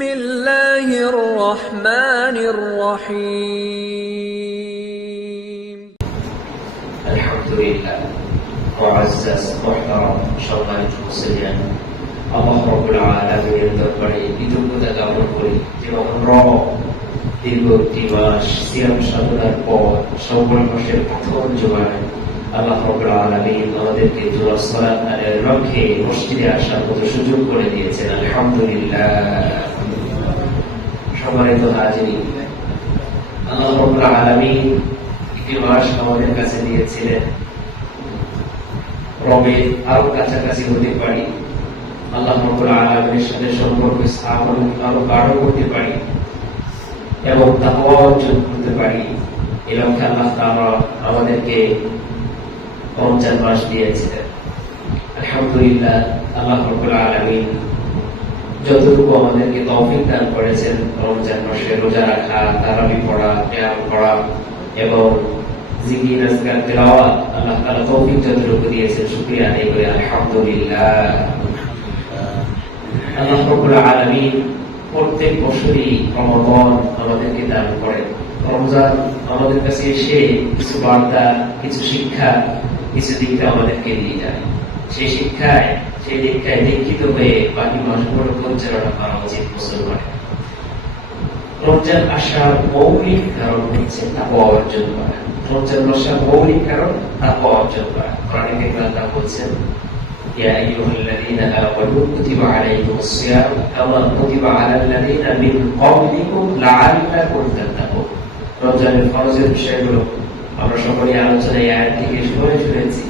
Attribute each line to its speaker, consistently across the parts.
Speaker 1: بسم الله الرحمن الرحيم
Speaker 2: আলহামদুলিল্লাহ মুআজ্জাজ মুহতারাম সম্মানিত মুসলিম আল্লাহ রাব্বুল আলামিনের দরবারে কৃতজ্ঞতা জ্ঞাপন করি যে মহান রব দীর্ঘ একটি মাস সিয়াম সাধনার পর সকল মাসের প্রথম জুমায় আল্লাহ রাব্বুল আলামিন আমাদেরকে জোড়া সালাত আদায়ের লক্ষ্যে মসজিদে আসার মতো সুযোগ করে দিয়েছেন আলহামদুলিল্লাহ সম্মানিত হাজিরিন আল্লাহ আলামিন একটি মাস আমাদের কাছে দিয়েছিলেন। রবে আরও কাছাকাছি হতে পারি। আল্লাহ সাথে সম্পর্ক স্থাপন আরও গাঢ় করতে পারি। এবং তাকওয়া অর্জন করতে পারি। এই লক্ষ্যে আল্লাহ আমাদেরকে রমজান মাস দিয়েছিলেন। আলহামদুলিল্লাহ, আল্লাহ আলামিন যতটুকু আমাদেরকে তৌফিক দান করেছেন, রমজান মাসে রোজা রাখা, তারাবি পড়া এবং আদায় করে আলামিন প্রত্যেক বছরই দান এসে কিছু বার্তা, কিছু শিক্ষা, কিছু দিকটা আমাদেরকে দিয়ে যায়। সেই শিক্ষায় সেই দীক্ষায় দীক্ষিত হয়ে বাকি মাসগুলো পরিচালনা করা উচিত মুসলমানের রমজান আসার মৌলিক কারণ হচ্ছে তাকওয়া অর্জন করা রমজান আসার মৌলিক কারণ তাকওয়া অর্জন করা কোরআনে কারীম আল্লাহ বলছেন يا أيها الذين آمنوا كتب عليكم الصيام كما كتب على الذين من قبلكم لعلكم تتقون রমজানের ফরজের বিষয়গুলো আমরা সকলে আলোচনায় আয়াত থেকে শুনে শুনেছি আল্লাহ রমজান- রমজানের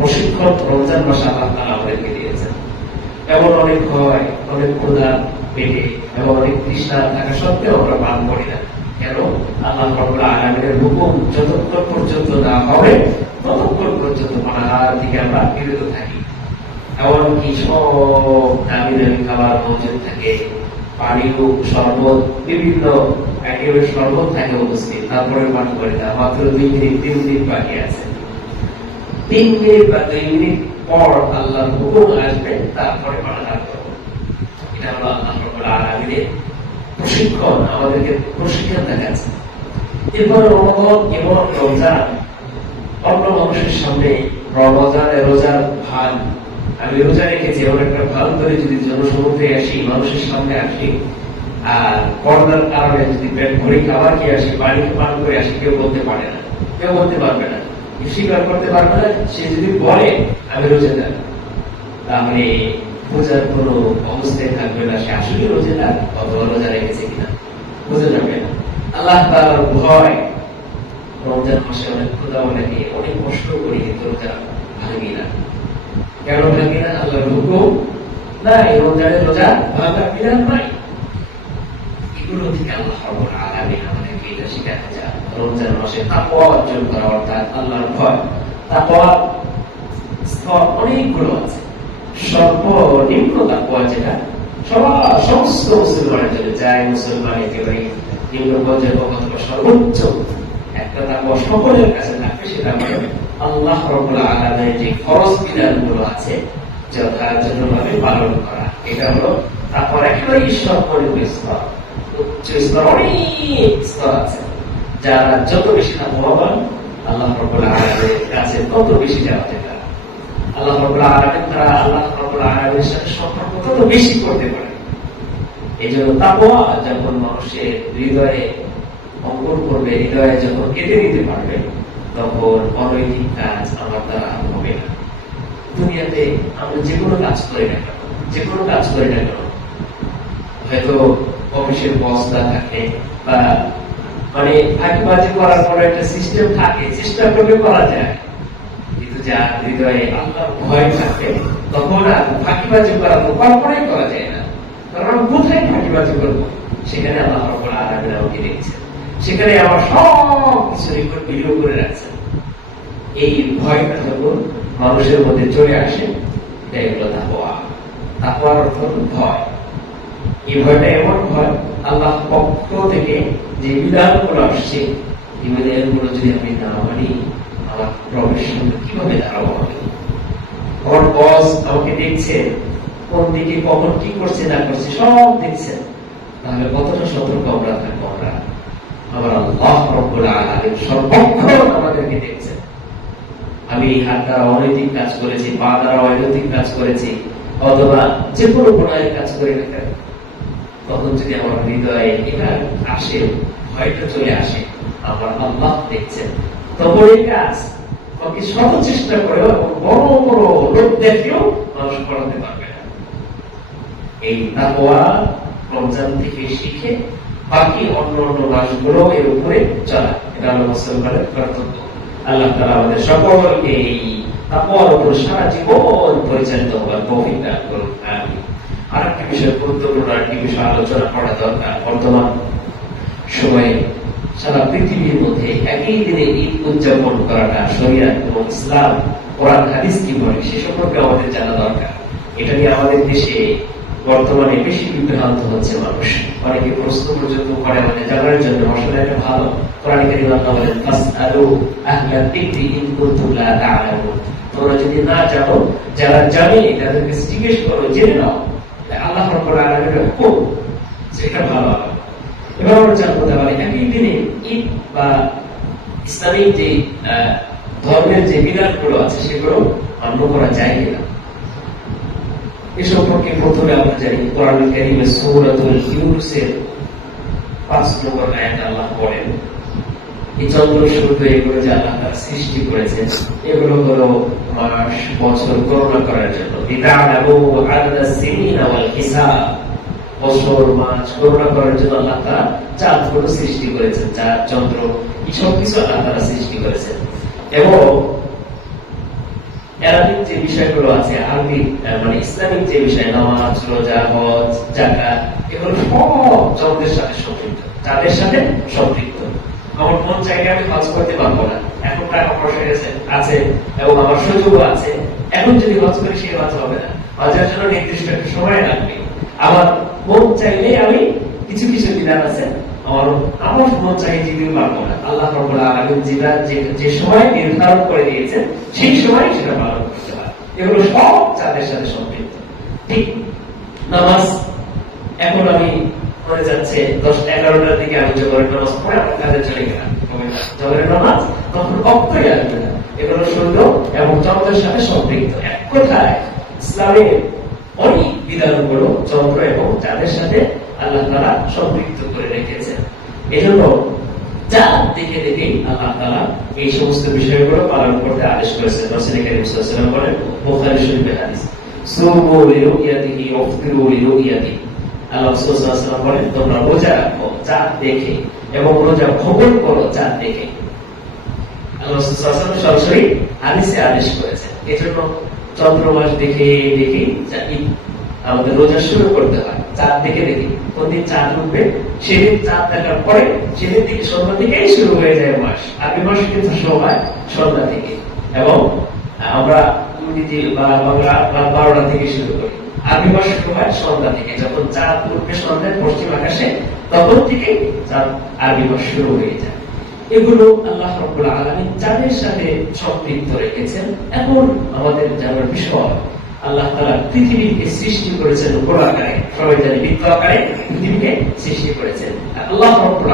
Speaker 2: প্রশিক্ষণ রমজান মাসে আল্লাহ তাআলা আমাদেরকে দিয়েছেন। এমন অনেক হয় অনেক ক্ষুধা পেটে এবং অনেক তৃষ্ণা থাকা সত্ত্বেও আমরা পান করি না। কেন? আল্লাহ রব্বুল আলামিনের হুকুম যতক্ষণ পর্যন্ত না হবে, ততক্ষণ পর্যন্ত পানাহার থেকে আমরা বিরত থাকি। এমনকি সব দামি দামি খাবার মজুদ থাকে। পানি হোক শরবত, বিভিন্ন আইটেমের শরবত থাকে অবস্থিত তারপরে পান করে না। মাত্র দুই দিন তিন দিন বাকি আছে। তিন মিনিট বা দুই মিনিট পর আল্লাহ হুকুম আসবে, তারপরে এটা হলো আল্লাহ প্রশিক্ষণ, আমাদেরকে প্রশিক্ষণ দেখাচ্ছে। এবং রমজান অন্য মানুষের সামনে রমজানে, রোজার ভান। আমি রোজা রেখেছি, এমন একটা ভান ধরে যদি জনসমুদ্রে আসি, মানুষের সামনে আসি, আর করোনার কারণে যদি পেট ভরে খাবার খেয়ে আসি পানি পান করে আসি, কেউ বলতে পারে না, কেউ বলতে পারবে না। স্বীকার করতে পারবে না, সে যদি বলে, আমি রোজাদার তাহলে বোঝার কোনো অবস্থায় থাকবে না, সে আসলে রোজাদার অথবা রোজা রেখেছে কিনা। বোঝা যাবে না। আল্লাহ তাআলার ভয় রমজান মাসে অনেক ক্ষুদা অনেকে অনেক কষ্ট করি কিন্তু রোজা ভাঙি না। কেন ভাঙি না? আল্লাহর হুকুম, না, এই রমজানের রোজা ভাঙা বিধান নাই। এগুলো থেকে আল্লাহ আলামিন আমাদেরকে এটা চান। রমজান মাসে তাকওয়া অর্জন করা অর্থাৎ আল্লাহর ভয়। তাকওয়া স্তর অনেকগুলো আছে। সর্বনিম্ন তাকওয়া যেটা, সবার সমস্ত মুসলমানের জন্য যায় মুসলমান একেবারে নিম্ন পর্যায়ে অথবা সর্বোচ্চ, একটা তাকওয়া সকলের কাছে থাকবে, সেটা হলো আল্লাহ রব্বুল আলামিনের যে ফরজ বিধানগুলো আছে যথাযথভাবে পালন করা। এটা হলো তারপর একেবারে সর্বনিম্ন স্তর। উচ্চ স্তর, অনেক স্তর আছে। যারা যত বেশি তাকওয়াবান আল্লাহ রব্বুল কাছে তত বেশি যাওয়া পারে আল্লাহ রব্বুল তারা আল্লাহ রব্বুল সাথে সম্পর্ক তত বেশি করতে পারে। এই জন্য তাকওয়া যখন মানুষের হৃদয়ে অঙ্কন করবে, হৃদয়ে যখন কেটে নিতে পারবে, তখন অনৈতিক কাজ আমার দ্বারা হবে না। দুনিয়াতে আমরা যে কোনো কাজ করি না কেন? যে কোনো কাজ করি না কেন? হয়তো অফিসের বস্তা থাকে বা মানে ফাঁকিবাজি করার পরে একটা সিস্টেম থাকে, চেষ্টা করলে করা যায়। কিন্তু যার হৃদয়ে আল্লাহর ভয় থাকে, তখন আর ফাঁকিবাজি করা তো কল্পনাই করা যায় না। কারণ কোথায় ফাঁকিবাজি করব? সেখানে আল্লাহ রব্বুল আলামিন আমাকে দেখছেন। সেখানে আমার সব কিছু রেকর্ড ভিডিও করে রাখছেন। এই ভয়টা যখন মানুষের মধ্যে চলে আসে, এটাই হলো তাকওয়া। তাকওয়ার অর্থ ভয়। এই ভয়টা এমন ভয় আল্লাহ পক্ষ থেকে যে বিধানগুলো আসছে এই বিধানগুলো যদি আমি না মানি আমার প্রবেশ কীভাবে দাঁড়াবো আমি আমার বস আমাকে দেখছে, কোন দিকে কখন কি করছে, না করছে, সব দেখছেন তাহলে কতটা সতর্ক আমরা থাকব আমরা? আমার আল্লাহ রব্বুল আলামিন সর্বক্ষণ আমাদেরকে দেখছেন আমি হাত দ্বারা অনৈতিক কাজ করেছি, পা দ্বারা অনৈতিক কাজ করেছি, অথবা যে কোনো গুণায়ের কাজ করে না তখন যদি আমার হৃদয়ে এটা আসে, ভয়টা চলে আসে, আমার আল্লাহ দেখছেন। এই কাজ আমাকে শত চেষ্টা করেও এবং বড় বড় লোক দেখেও মানুষ করাতে পারবে না। এই তাকওয়া রমজান থেকে শিখে বাকি অন্য অন্য মাসগুলো এর উপরে চলা। এটা হলো মুসলমানের কর্তব্য। আল্লাহ তাআলা আমাদের সকলকে এই তাকওয়ার উপর সারা জীবন পরিচালিত তৌফিক দান করুন। আমিন আরেকটি বিষয় গুরুত্বপূর্ণ, আরেকটি বিষয় আলোচনা করা দরকার বর্তমান সময়ে। সারা পৃথিবীর মধ্যে একই দিনে ঈদ উদযাপন করাটা শরিয়াত এবং ইসলাম, কোরআন, হাদিস কি বলে সে সম্পর্কে আমাদের জানা দরকার। এটা নিয়ে আমাদের দেশে বর্তমানে বেশি বিভ্রান্ত হচ্ছে মানুষ। অনেকে প্রশ্ন পর্যন্ত করে মানে জানার জন্য আসলে এটা ভালো। কোরআন কারীম আল্লাহ বলেন, ফাসআলু আহলা যিকরি ইন কুনতুম লা তা'লামুন তোমরা যদি না জানো, যারা জানে, তাদেরকে জিজ্ঞেস করো, জেনে নাও। রাব্বুল ইসলামিক যে ধর্মের যে বিধানগুলো আছে, সেগুলো মান্য করা যায় কিনা? এ সম্পর্কে প্রথমে আমরা জানি কোরআন কারিমে সূরাতুল পাঁচ নম্বর আয়াত আল্লাহ বলেন এই চন্দ্র সূর্য এগুলো যে তাআলা সৃষ্টি করেছেন, এগুলো হলো মাস, বছর গণনা করার জন্য। আদাদা সিনিনা ওয়াল বছর, মাস গণনা করার জন্য আল্লাহ তাআলা চাঁদগুলো সৃষ্টি করেছেন, চাঁদ, চন্দ্র, এই সব কিছু আল্লাহ তাআলা সৃষ্টি করেছেন। এবং অ্যারাবিক যে বিষয়গুলো আছে, আরবি মানে ইসলামিক যে বিষয়, নামাজ, রোজা, হজ জাকাত এগুলো সব চন্দ্রের সাথে সম্পৃক্ত। চাঁদের সাথে সম্পৃক্ত। মন আমি হজ করতে পারব না। এখন টাকা পয়সা আছে, এবং আমার সুযোগও আছে। এখন যদি হজ করি, সেই হজ হবে না। হজের জন্য নির্দিষ্ট একটা সময় লাগবে। আমার মন চাইলে আমি কিছু কিছু বিধান আছে আমার আমার মন চাই যেতে পারব না। আল্লাহ রব্বুল আলামিন যেটা, যে- সময় নির্ধারণ করে দিয়েছেন, সেই সময় সেটা পালন করতে হয় এগুলো সব চাঁদের সাথে সম্পৃক্ত। ঠিক নামাজ, এখন আমি মনে যাচ্ছে দশ, এগারোটার দিকে আমি জোহরের নামাজ পড়ে, আমার কাজে চলে গেলাম। জোহরের নামাজ তখন অক্ষয় আসবে না। এগুলো সূর্য এবং চন্দ্রের সাথে সম্পৃক্ত। এক কথায় ইসলামের অনেক বিধানগুলো চন্দ্র এবং চাঁদের সাথে আল্লাহ তারা সম্পৃক্ত করে রেখেছেন। এজন্য চাঁদ দেখে দেখেই আল্লাহ তারা এই সমস্ত বিষয়গুলো পালন করতে আদেশ করেছেন। রসুল করিম ওয়াসাল্লাম বলেন, বুখারী শরীফের হাদিস, সুমু লিরুইয়াতিহি ওয়াফতিরু লিরুইয়াতিহি। আল্লাহ সাল্লাল্লাহু আলাইহি ওয়াসাল্লাম বলেন, তোমরা রোজা রাখো চাঁদ দেখে এবং রোজা ভ্রমণ করো ওয়াসাল্লাম সরাসরি হাদিসে আদেশ করেছেন। এজন্য চন্দ্র মাস দেখে দেখে আমাদের রোজা শুরু করতে হয়। চাঁদ দেখে দেখে। কোনদিন চাঁদ উঠবে? সেদিন চাঁদ দেখার পরে সেদিন থেকে সন্ধ্যা থেকেই শুরু হয়ে যায় মাস। আরবি মাস কিন্তু সময় সন্ধ্যা থেকে। এবং আমরা বারোটা থেকে শুরু করি। শুরু সন্ধ্যা থেকে, যখন চাঁদ উঠবে সন্ধ্যায় পশ্চিম আকাশে, তখন থেকে চাঁদ শুরু হয়ে যায়। এগুলো আল্লাহ রব্বুল আলামিন চাঁদের সাথে সম্পৃক্ত রেখেছেন। এখন আমাদের জানার বিষয়, আল্লাহ তাআলা পৃথিবীকে সৃষ্টি করেছেন গোল আকারে, সবাই জানি বৃত্ত আকারে পৃথিবীকে সৃষ্টি করেছেন। আল্লাহ রব্বুল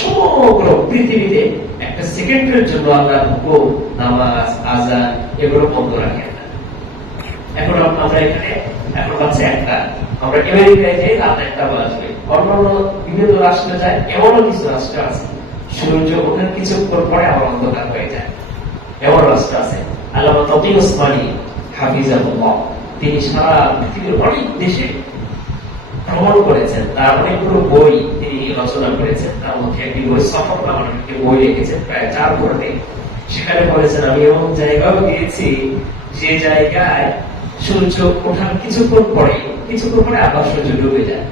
Speaker 2: সমগ্র পৃথিবীতে একটা সেকেন্ডের জন্য আল্লাহ হুকুম, নামাজ আজান এগুলো বন্ধ রাখেন। এখন আমরা এখানে এখন পাচ্ছে একটা আমরা আমেরিকায় যাই রাত একটা বাজবে অন্যান্য বিভিন্ন রাষ্ট্রে যায়, এমনও কিছু রাষ্ট্র আছে, সূর্য ওখানে কিছুক্ষণ পরে আবার অন্ধকার হয়ে যায়। এমন রাষ্ট্র আছে। আল্লাহ তবিন ওসমানী, হাফিজাহুল্লাহ, তিনি সারা পৃথিবীর অনেক দেশে ভ্রমণ করেছেন। তার অনেকগুলো বই তিনি রচনা করেছেন। তার মধ্যে একটি বই সফর নামের একটি বই লিখেছেন, প্রায় চার ঘন্টে সেখানে বলেছেন, আমি এমন জায়গাও গিয়েছি, যে জায়গায় সূর্য ওঠার কিছুক্ষণ পরে কিছুক্ষণ পরে আবার সূর্য ডুবে যায়।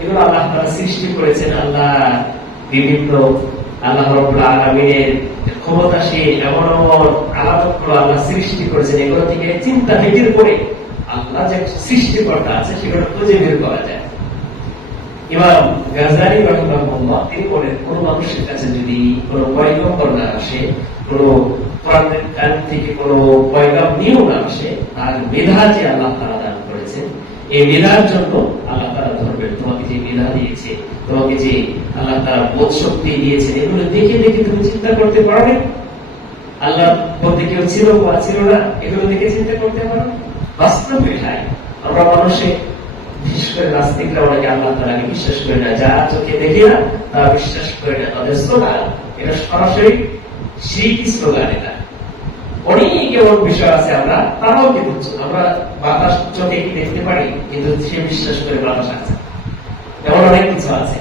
Speaker 2: এগুলো আল্লাহ তারা সৃষ্টি করেছেন আল্লাহ বিভিন্ন আল্লাহ এমন আল্লাহ সৃষ্টি করেছেন। এগুলো থেকে চিন্তা করে আল্লাহ যে সৃষ্টিকর্তা আছে, সেগুলো খুঁজে বের করা যায়। ইমাম গাজালি রহিমাহুল্লাহ, তিনি বলেন, কোন মানুষের কাছে যদি কোন পয়গম্বর না আসে, কোন কোরআনের কান থেকে কোন পয়গাম নিয়েও না আসে, তার মেধা যে আল্লাহ তারা দান করেছেন, এই মেধার জন্য আল্লাহ তারা ধরবেন। তোমাকে যে মেধা দিয়েছে, তোমাকে যে আল্লাহ তারা বোধ শক্তি দিয়েছেন, এগুলো দেখে দেখে তুমি চিন্তা করতে পারবে। আল্লাহ বলতে কেউ ছিল বা ছিল না, এগুলো দেখে চিন্তা করতে পারো। বাস্তব এটাই। আমরা মানুষে, বিশেষ করে নাস্তিকরা অনেকে আল্লাহ তালাকে বিশ্বাস করে না যা চোখে দেখি না তা বিশ্বাস করে না, তাদের স্লোগান, এটা সরাসরি সেই স্লোগান এটা অনেক এমন বিষয় আছে আমরা, তারাও কিন্তু আমরা বাতাস চোখে কি দেখতে পারি? কিন্তু সে বিশ্বাস করে বাতাস আছে। এমন অনেক কিছু আছে।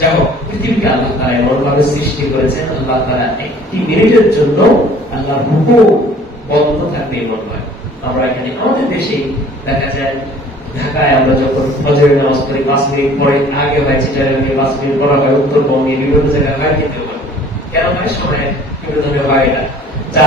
Speaker 2: দেখো পৃথিবীকে আল্লাহ তারা এমন ভাবে সৃষ্টি করেছেন, আল্লাহ তারা একটি মিনিটের জন্য আল্লাহর হুকুম বন্ধ থাকবে এমন নয়। আমরা এখানে আমাদের দেশে দেখা যায়, ঢাকায় আমরা যখন ফজরের নামাজ পড়ি, পাঁচ মিনিট পরে আগে হয় চিটাগাঙ্গে পাঁচ মিনিট পড়া হয়, উত্তরবঙ্গে বিভিন্ন জায়গায় হয়, কিন্তু কেন হয়? সময় বিভিন্ন ধরনের হয় এটা। যা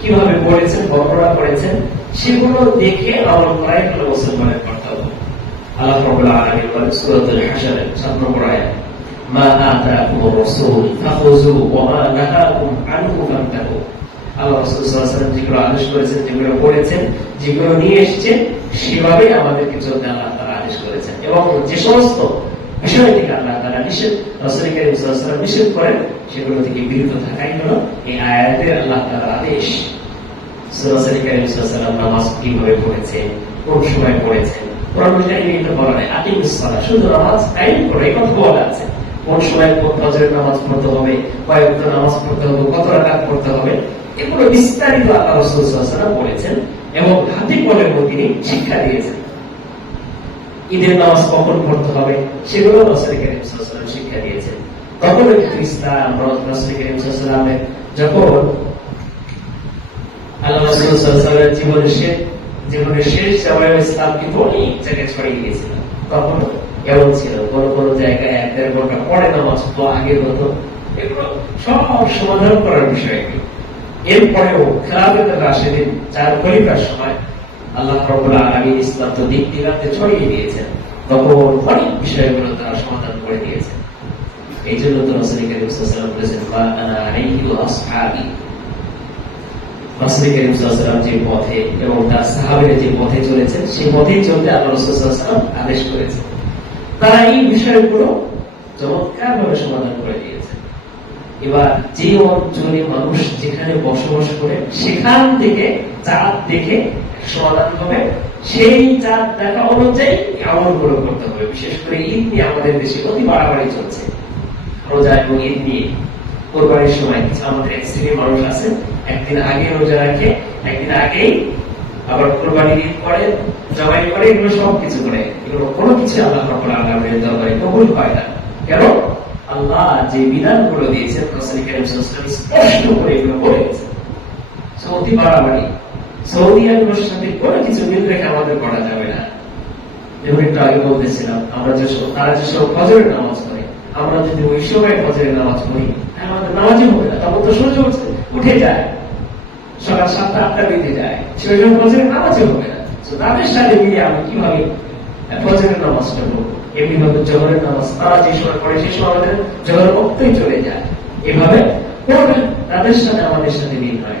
Speaker 2: কীভাবে পড়েছেন বর্ণনা করেছেন সেগুলো দেখে হলো মুসলমানের কর্তব্য আল্লাহ রাব্বুল আলামিন বলেন, সূরাতুল হাশরের 7 নম্বর আয়াত, মা আতাকুমুর রাসূল, ফাখুযু ওয়া মা নাহাকুম আনহু ফান্তাহু। আল্লাহ যেগুলো আদেশ করেছেন, যেগুলো পড়েছেন, যেগুলো নিয়ে এসেছেন সেভাবে আমাদেরকে চলতে আল্লাহ তাআলা আদেশ করেছেন। এবং যে সমস্ত আল্লাহ তাআলা নিষেধ নিষেধ করেন, সেগুলো থেকে বিরত থাকাই এই আয়াতের আল্লাহ তাআলার আদেশ। নামাজ কীভাবে পড়েছেন, কোন সময় পড়তে হবে নামাজ পড়তে হবে, কত পড়তে হবে, এগুলো বিস্তারিত বলেছেন এবং হাতে কলমে তিনি শিক্ষা দিয়েছেন। ঈদের নামাজ কখন পড়তে হবে সেগুলো রাসূল করিম শিক্ষা দিয়েছেন। তখন কিন্তু ইসলাম রাসূল করিম যখন আল্লাহ জীবনের জীবনের শেষ ইসলাম ছড়িয়ে গিয়েছিল। এমন ছিল। কোন কোন জায়গায় এক দেড় ঘণ্টা পরে নামাজ হতো আগের মতো এগুলো সব সমাধান করার বিষয়। এরপরেও খেলাফেতের রাশেদিন চার খলিফার সময় আল্লাহ আলামিন ইসলাম দিক ছড়িয়ে দিয়েছেন। তখন অনেক বিষয়গুলো তারা সমাধান করে দিয়েছেন। এই জন্য তো ওয়াসাল্লাম বলেছেন, মা আনা আলাইহি আসহাবি। রাসূল করিম সাল্লাল্লাহু যে পথে এবং তার সাহাবীরা যে পথে চলেছেন, সেই পথেই চলতে আল্লাহ আদেশ তারা এই বিষয়গুলো চমৎকার ভাবে সমাধান করে দিয়েছে এবার যে অঞ্চলে মানুষ যেখানে বসবাস করে, সেখান থেকে চাঁদ দেখে সমাধান হবে সেই দেখা অনুযায়ী করতে হবে। বিশেষ করে ঈদ নিয়ে আমাদের দেশে অতি বাড়াবাড়ি চলছে। রোজা এবং ঈদ নিয়ে কোরবানির সময় আমাদের এক শ্রেণির মানুষ আছে, একদিন আগে রোজা রাখে, একদিন আগেই আবার কোরবানি ঈদ করে জবাই করে, এগুলো সব কিছু করে। এগুলো কোনো কিছু আল্লাহ রব্বুল আলামিনের দরবারে কবুল হয় না। কেন? আল্লাহ যে বিধানগুলো দিয়েছেন স্পষ্ট করে এগুলো বলে গেছেন সৌদি বাড়াবাড়ি। সৌদি আরবের সাথে কোনো কিছু মিল রেখে আমাদের করা যাবে না। যেমন একটু আগে বলতেছিলাম, আমরা যেসব তারা যেসব ফজরের নামাজ পড়ে, আমরা যদি ওই সময় ফজরের নামাজ পড়ি আমাদের নামাজই হবে না। তখন তো সূর্য উঠছে, উঠে যায়। সকাল সাতটা, আটটা বেজে যায়। সেই জন্য ফজরের নামাজই হবে না। তো তাদের সাথে মিলে আমি কীভাবে ফজরের নামাজটা পড়ব? এমনি ভাবে জহরের নামাজ, তারা যে সময় পড়ে, সেই সময় আমাদের জহরের বক্তই চলে যায়। এভাবে পড়বেন তাদের সাথে আমাদের সাথে মিল হয়।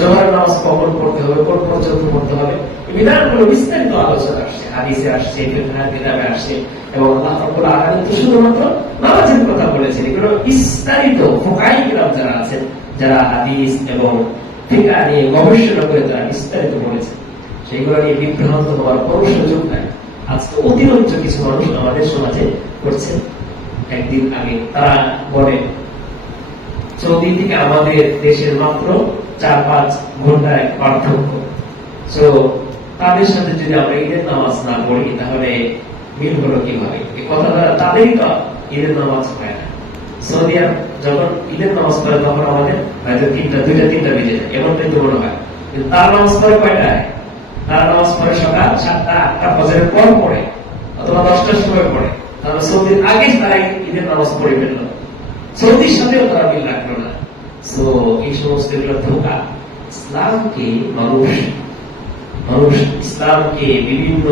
Speaker 2: জোহরের নামাজ কখন পড়তে হবে, কোন পর্যন্ত পড়তে হবে? বিধানগুলো বিস্তারিত আলোচনা আসছে, হাদিসে আসছে কিতাবে আসছে, এবং আল্লাহ রাব্বুল আলামিন তো শুধুমাত্র নামাজের কথা বলেছেন। এগুলো বিস্তারিত ফোকাই কিরাম যারা আছেন, যারা হাদিস এবং ফিকা নিয়ে গবেষণা করে তারা বিস্তারিত বলেছেন। সেইগুলো নিয়ে বিভ্রান্ত হওয়ার কোনো সুযোগ নাই। আজকে অতিরঞ্চ কিছু মানুষ আমাদের সমাজে করছে একদিন আগে তারা বলে সৌদি থেকে আমাদের দেশের মাত্র চার পাঁচ ঘণ্টার এক পার্থক্য। তো তাদের সাথে যদি আমরা ঈদের নামাজ না পড়ি, তাহলে মিল হলো কীভাবে? এই কথা দ্বারা তাদেরই তো ঈদের নামাজ হয় না। সৌদি আরব যখন ঈদের নামাজ পড়ে, তখন আমাদের হয়তো তিনটা, দুইটা, তিনটা বেজে যায়। এমনটাই তো মনে হয় কিন্তু তার নামাজ পড়ে কয়টায়? তার নামাজ পড়ে সকাল সাতটা, আটটা, ফজরের পর পড়ে, অথবা দশটার সময় পড়ে। তাহলে সৌদির আগে তারা ঈদের নামাজ পড়ে ফেলল। সৌদির সাথেও তারা মিল রাখল না। তো এই সমস্ত এগুলো ধোকা। ইসলামকে মানুষ মানুষ ইসলামকে বিভিন্ন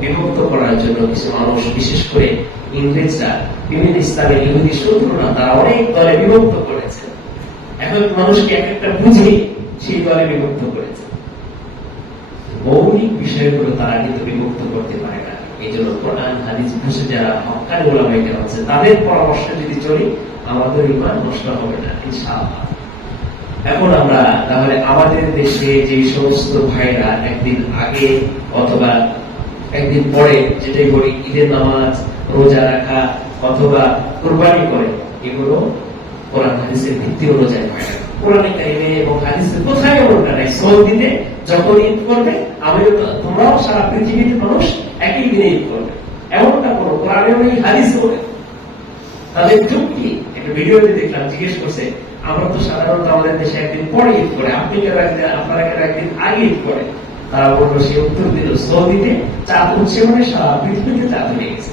Speaker 2: বিভক্ত করার জন্য কিছু মানুষ, বিশেষ করে ইংরেজরা, বিভিন্ন ইসলামের ইহুদি শত্রুরা তারা অনেক দলে বিভক্ত করেছে। এখন মানুষকে এক একটা বুঝে সেই দলে বিভক্ত করেছে। মৌলিক বিষয়গুলো তারা কিন্তু বিভক্ত করতে পারে না। এই জন্য কোরআন, হাদিস বুঝে যারা হকানি ওলামাই কেন আছে তাদের পরামর্শে যদি চলি আমাদের ইমান নষ্ট হবে না, ইনশাআল্লাহ। এখন আমরা তাহলে আমাদের দেশে যে সমস্ত ভাইরা একদিন আগে অথবা একদিন পরে যেটাই বলি, ঈদের নামাজ, রোজা রাখা অথবা কোরবানি করে, এগুলো কোরআন হাদিসের ভিত্তি অনুযায়ী হয়। কোরআনে কারিমে এবং হাদিসে কোথায় এমনটা নাই সৌদিতে যখন ঈদ করবে, আমিও তোমরাও সারা পৃথিবীতে মানুষ একই দিনে ঈদ করবে। এমনটা করো কোরআনে হাদিস বলে তাদের যুক্তি ভিডিওতে দেখলাম, জিজ্ঞেস করছে, আমরা তো সাধারণত আমাদের দেশে একদিন পরে ঈদ করে, আপনি কেন একদিন, আপনারা কেন একদিন আগে ঈদ করে? তারা বলল, সে উত্তর দিল, সৌদিতে চাঁদ উঠছে মানে সারা পৃথিবীতে চাঁদ হয়ে গেছে।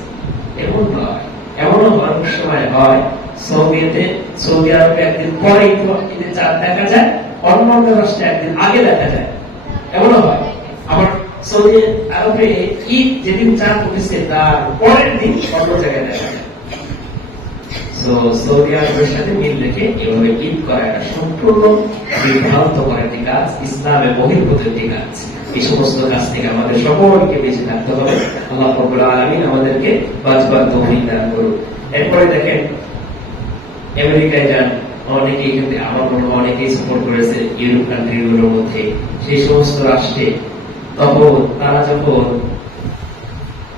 Speaker 2: এমন নয় এমনও অনেক সময় হয়, সৌদিতে, সৌদি আরবে একদিন পরে ঈদ চাঁদ দেখা যায় অন্য অন্য রাষ্ট্রে একদিন আগে দেখা যায়। এমনও হয়। আবার সৌদি আরবে ঈদ যেদিন চাঁদ উঠেছে, তার পরের দিন অন্য জায়গায় দেখা যায়। সৌদি আরবের সাথে মিল রেখে এভাবে ঈদ করা একটা সম্পূর্ণ বিভ্রান্ত করা একটি কাজ, ইসলামে বহির্ভূত একটি কাজ। এই সমস্ত কাজ থেকে আমাদের সকলকে বেঁচে থাকতে হবে। আল্লাহ রব্বুল আলামিন আমাদেরকে বাঁচবার তৌফিক দান করুন এরপরে দেখেন, আমেরিকায় যান অনেকে এখান আমার মনে অনেকেই সাপোর্ট করেছে ইউরোপ কান্ট্রিগুলোর মধ্যে। সেই সমস্ত রাষ্ট্রে তখন তারা যখন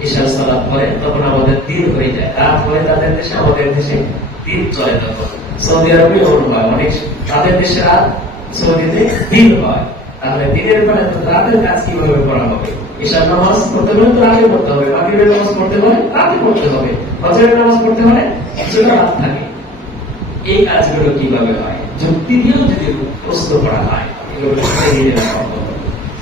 Speaker 2: ঈশান সালাত পরে তখন আমাদের দিন হয়ে যায়। রাত হয়ে তাদের দেশে, আমাদের দেশে দিন চলে তখন। সৌদি আরবে এমন হয় অনেক তাদের দেশে রাত সৌদিতে দিন হয়। তাহলে দিনের বেলা রাতের কাজ কীভাবে করা হবে? ঈশান নামাজ পড়তে হলে তো রাতে পড়তে হবে। মাগরিবের নামাজ পড়তে হলে রাতে পড়তে হবে। ফজরের নামাজ পড়তে হলে কিছুটা রাত থাকে। এই কাজগুলো কীভাবে হয়? যুক্তি দিয়েও যদি প্রশ্ন করা হয় এগুলো